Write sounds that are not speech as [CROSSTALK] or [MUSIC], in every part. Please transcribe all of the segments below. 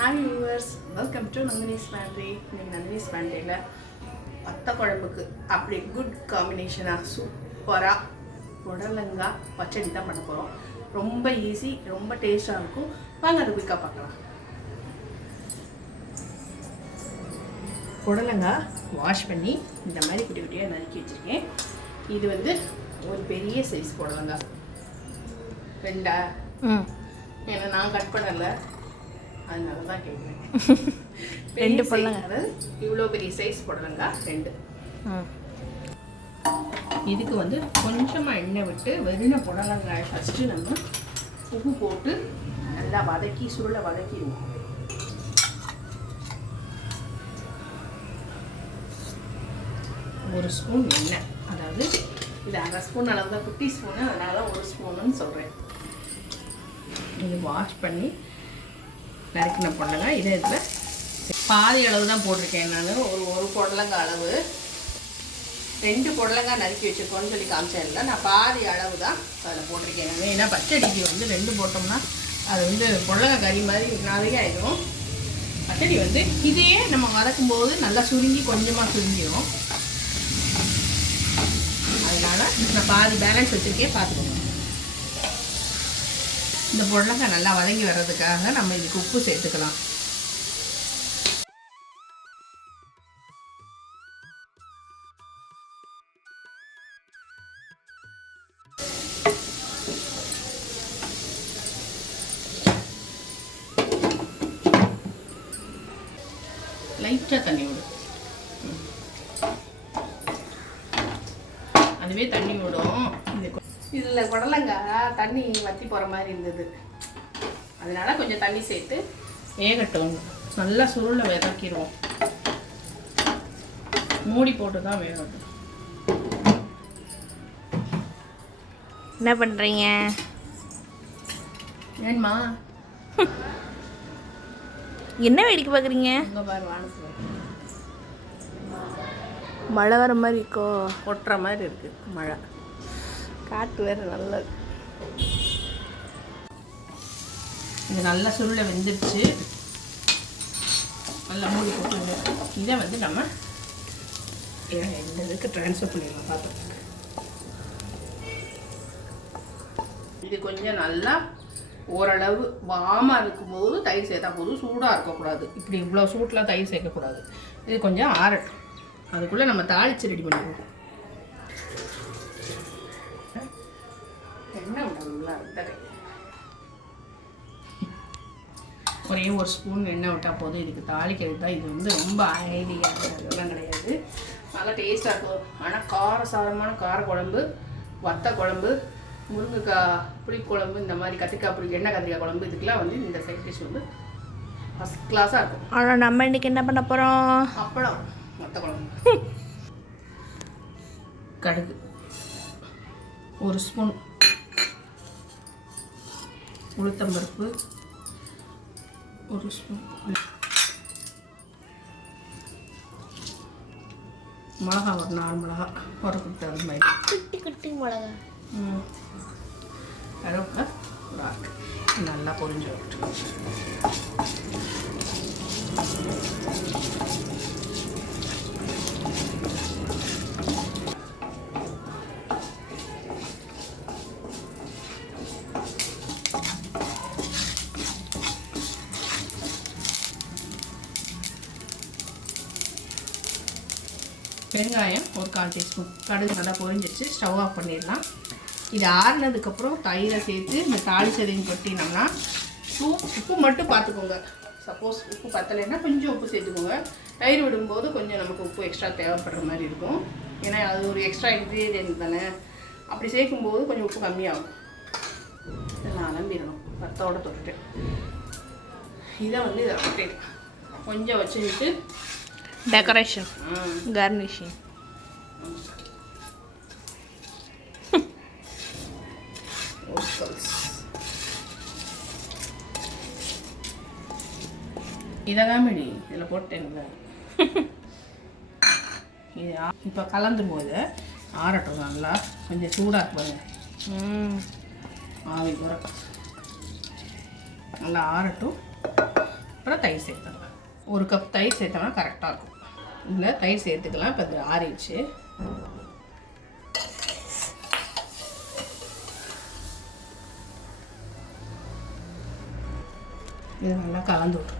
Hi viewers welcome to Nandini's pantry இன்னைக்கு நந்தினிஸ் பேண்ட்ரியில் வத்த குழம்புக்கு அப்படி குட் காம்பினேஷனாக சூப்பராக புடலங்காய் பச்சடி தான் பண்ண போகிறோம் ரொம்ப ஈஸி ரொம்ப டேஸ்ட்டாக இருக்கும். வாங்க அது குயிக்காக பார்க்கலாம். புடலங்காய் வாஷ் பண்ணி இந்த மாதிரி குட்டி குட்டியாக நறுக்கி வச்சுருக்கேன். இது வந்து ஒரு பெரிய சைஸ் புடலங்காய் ரெண்டா? ஏன்னா நான் கட் பண்ணல. அதனால தான் கேட்குறேன் ரெண்டு புடலங்கா. இவ்வளோ பெரிய சைஸ் புடலங்கா ரெண்டு. இதுக்கு வந்து கொஞ்சமாக எண்ணெய் விட்டு வெறுன புடலங்காய் ஃபஸ்ட்டு நம்ம உப்பு போட்டு நல்லா வதக்கி சுருளை வதக்கிடுவோம். ஒரு ஸ்பூன் எண்ணெய். அதாவது இது அரை ஸ்பூன் அளவு தான் குட்டி ஸ்பூனு அதனால ஒரு ஸ்பூனுன்னு சொல்கிறேன் இது வாஷ் பண்ணி நறுக்கின புடலங்காய் இதை இதில் பாதி அளவு தான் போட்டிருக்கேன் நான். ஒரு ஒரு புடலங்காய் அளவு. ரெண்டு புடலங்காய் நறுக்கி வச்சுருக்கோன்னு சொல்லி காமிச்சேன்ல நான் பாதி அளவு தான் அதில் போட்டிருக்கேன். நான் ஏன்னா பச்சடிக்கு வந்து ரெண்டு போட்டோம்னா அது வந்து புடலங்காய் கறி மாதிரி நிறைய ஆகிடும் பச்சடி வந்து இதையே நம்ம வதக்கும் போது நல்லா சுருங்கி கொஞ்சமாக சுருங்கிடும் அதனால் நான் பாதி பேலன்ஸ் வச்சுருக்கேன். பார்த்துக்கோங்க. இந்த புடலங்காய் நல்லா வதங்கி வர்றதுக்காக நம்ம இதுக்கு உப்பு சேர்த்துக்கலாம். லைட்டாக தண்ணி விடும் ம். அதுவே தண்ணி விடும் இது இதில் புடலங்காய் தண்ணி வற்றி போகிற மாதிரி இருந்தது. அதனால கொஞ்சம் தண்ணி சேர்த்து வேகட்டும். நல்லா சுருளை வதக்கிடுவோம். மூடி போட்டு தான் வேகட்டும். என்ன பண்ணுறீங்க ஏன்மா? என்ன வேடிக்கை பார்க்குறீங்க மழை வர மாதிரி இருக்கோ? கொட்டுற மாதிரி இருக்குது மழை. காற்று வேறு நல்லது. இது நல்லா சுருளை வெந்துடுச்சு. நல்லா மூடி போட்டுருங்க. இதை வந்து நம்ம இந்த இதுக்கு ட்ரான்ஸ்ஃபர் பண்ணிடலாம் பார்த்துக்கோங்க. இது கொஞ்சம் நல்லா ஓரளவு வாமாக இருக்கும்போது தயிர் சேர்த்தா போதும். சூடாக இருக்கக்கூடாது. இப்படி இவ்வளோ சூட்டில் தயிர் சேர்க்கக்கூடாது. இது கொஞ்சம் ஆறட்டும். அதுக்குள்ளே நம்ம தாளித்து ரெடி பண்ணிடுவோம் ஒரே ஒரு ஸ்பூன் எண்ணெய் விட்டால் போதும். இதுக்கு தாளிக்கிறது தான் இது வந்து ரொம்ப ஐடியா அதெல்லாம் கிடையாது. நல்லா டேஸ்ட்டாக இருக்கும். ஆனால் காரசாரமான கார குழம்பு வத்த குழம்பு முருங்கைக்காய் புளிக்குழம்பு இந்த மாதிரி கத்திரிக்காய் புளி எண்ணெய் கத்திரிக்காய் குழம்பு இதுக்கெல்லாம் வந்து இந்த சைட் டிஷ் வந்து ஃபஸ்ட் கிளாஸாக இருக்கும். ஆனால் நம்ம இன்னைக்கு என்ன பண்ண போகிறோம் அப்பளம் வத்த குழம்பு. [LAUGHS] கடுகு. ஒரு ஸ்பூன் உளுத்தம்பருப்பு ஒரு ஸ்பூன். மிளகா ஒரு நாலு மிளகா உரப்புக்கு தகுந்த மாதிரி. குட்டி குட்டி மிளகா. ம். கருவேப்பிலை ஒரு நல்லா பொரிஞ்சு வரட்டும். வெங்காயம் ஒரு கால் டீஸ்பூன். கடுகு நல்லா பொரிஞ்சிச்சு ஸ்டவ் ஆஃப் பண்ணிடலாம். இது ஆறுனதுக்கப்புறம் தயிரை சேர்த்து இந்த தாளிச்சதையும் கொட்டினோம்னா உப்பு உப்பு மட்டும் பார்த்துக்கோங்க. சப்போஸ் உப்பு பத்தலைன்னா கொஞ்சம் உப்பு சேர்த்துக்கோங்க. தயிர் விடும்போது கொஞ்சம் நமக்கு உப்பு எக்ஸ்ட்ரா தேவைப்படுற மாதிரி இருக்கும். ஏன்னா அது ஒரு எக்ஸ்ட்ரா இன்க்ரீடியன்ட் தானே. அப்படி சேர்க்கும்போது கொஞ்சம் உப்பு கம்மியாகும். இதெல்லாம் அலம்பிடணும். பத்தோட தொட்டுட்டு. இதை வந்து இதை கொட்டிடலாம் கொஞ்சம் வச்சுக்கிட்டு டெக்கரேஷன் ஆ கார்னிஷிங் இதெல்லாம் மணி இதில் போட்டேன்ல. இது இப்போ கலந்தும் போது ஆறட்டும் நல்லா. கொஞ்சம் சூடாக பாருங்க. ம். ஆவி வர நல்லா ஆறட்டும். அப்புறம் தயிர் சேர்த்துடலாம் ஒரு கப் தயிர் சேர்த்தோம்னா கரெக்டாக இருக்கும். இதில் தயிர் சேர்த்துக்கலாம். இப்போ இது ஆறிடுச்சு. இது நல்லா கலந்து விட்டுரும்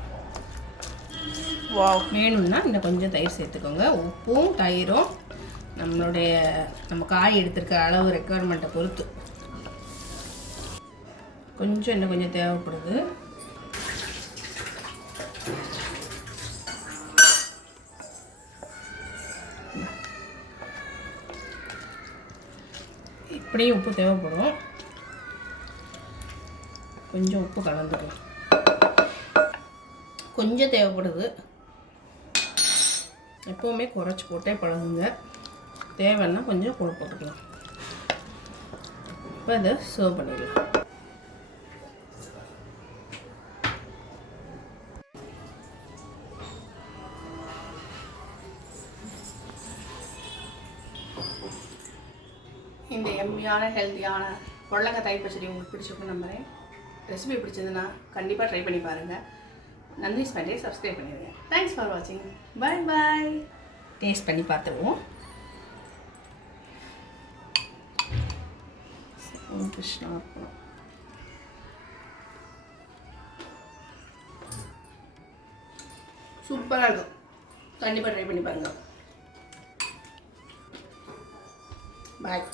வாவ் வேணும்னா இன்னும் கொஞ்சம் தயிர் சேர்த்துக்கோங்க. உப்பும் தயிரும் நம்மளுடைய நம்ம காய் எடுத்திருக்க அளவு ரெக்குவயர்மெண்ட்டை பொறுத்து. கொஞ்சம் இன்னும் கொஞ்சம் தேவைப்படுது. இப்படியும் உப்பு தேவைப்படும். கொஞ்சம் உப்பு கலந்துக்கலாம் கொஞ்சம் தேவைப்படுது. எப்போவுமே குறைச்சி போட்டே பழகுங்க. தேவைன்னா கொஞ்சம் கூட போட்டுக்கலாம். இப்போ இதை சர்வ் பண்ணிடலாம். இந்த எம்மியான ஹெல்த்தியான புடலங்காய் தயிர் பச்சடி உங்களுக்கு பிடிச்சிருக்கும் நம்புகிறேன் ரெசிபி பிடிச்சதுன்னா கண்டிப்பாக ட்ரை பண்ணி பாருங்கள் நன்றி ஸ்பெண்டே சப்ஸ்கிரைப் பண்ணிடுங்க. தேங்க்ஸ் ஃபார் வாட்சிங் பாய் பாய் டேஸ்ட் பண்ணி பார்த்துருவோம். கிருஷ்ணா. இருக்கணும் சூப்பராக இருக்கும். கண்டிப்பாக ட்ரை பண்ணி பாருங்கள் பாய்